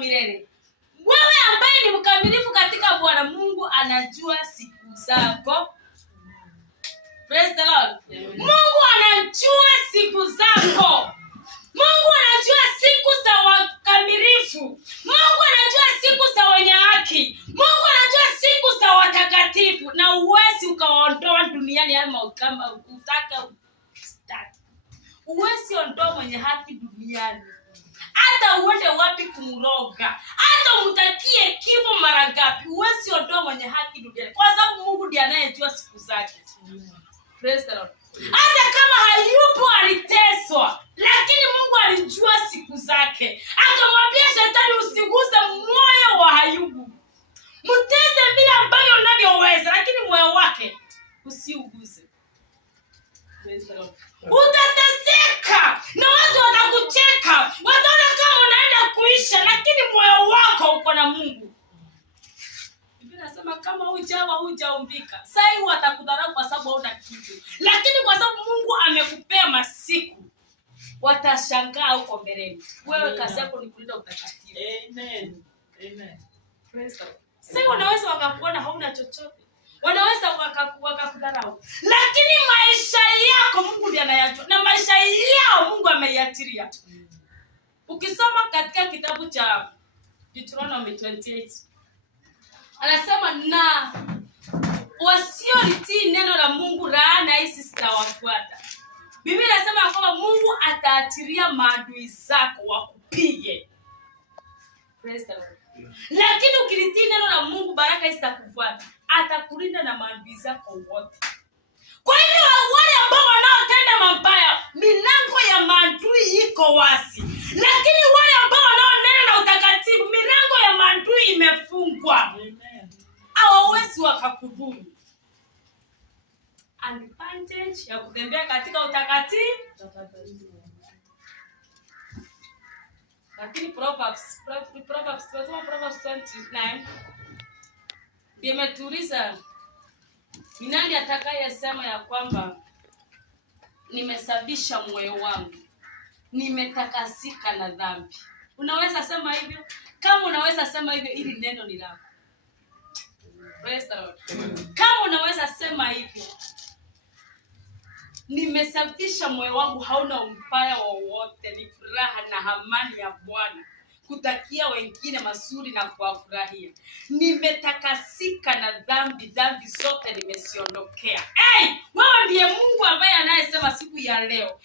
milele. Wewe ambaye ni mkamilifu katika Bwana, Mungu anajua siku zako. Praise the Lord. Mungu anajua siku zako. Mungu anajua siku za wakamilifu. Mungu anajua siku za wenye haki. Mungu anajua siku za watakatifu, na uwezi ukaondoa duniani ama kama utaka ustaki. Uwezi ondoa mwenye haki duniani. Hata uende wapi kumroga, hata umtakie kifo mara ngapi, uwezi ondoa mwenye haki duniani, kwa sababu Mungu ndiye anayejua siku zake. Praise the Lord. Hata kama Ayubu aliteswa, lakini Mungu alijua siku zake. Akamwambia Shetani, usiguze moyo wa Ayubu. Mtese vile ambavyo unavyoweza, lakini moyo wake usiuguze. Praise the Lord. Utateseka na watu watakucheka. Wataona kama unaenda kuisha, lakini moyo wako uko na Mungu. Biblia inasema kama hujaumbika, sasa watakudharau kwa sababu huna kitu. Lakini kwa sababu Mungu amekupea masiku, watashangaa huko mbeleni. Wewe kazi yako ni kulinda utakatifu. Amen. Amen. Praise God. Sasa wanaweza wakakuona hauna chochote. Wanaweza wakakudharau. Lakini maisha yako Mungu ndiye anayajua. Na maisha yao Mungu ameyatiria. Ukisoma katika kitabu cha Deuteronomy 28, anasema na wasiolitii neno la Mungu, laana hizi zitawafuata. Biblia inasema kwamba Mungu ataatiria maadui zako wakupige. Praise the Lord. Lakini ukilitii neno la Mungu, baraka hizi zitakufuata. Atakulinda na maadui zako wote. Kwa hivyo wale ambao wanaotenda mabaya, milango ya maadui iko wazi. Lakini wale ambao wanaonena na utakatifu, milango ya maadui imefungwa. Hawawezi wakakudhuru. Advantage ya kutembea katika utakatifu. Lakini Proverbs 29 imetuliza, ni nani atakayesema ya kwamba nimesabisha moyo wangu, nimetakasika na dhambi? Unaweza sema hivyo? Kama unaweza sema hivyo, ili neno ni lako. Praise the Lord. Kama unaweza sema hivyo, nimesafisha moyo wangu, hauna ubaya wowote, ni furaha na amani ya Bwana, kutakia wengine mazuri na kuwafurahia. Nimetakasika na dhambi zote nimesiondokea. Wewe ndiye Mungu ambaye anayesema siku ya leo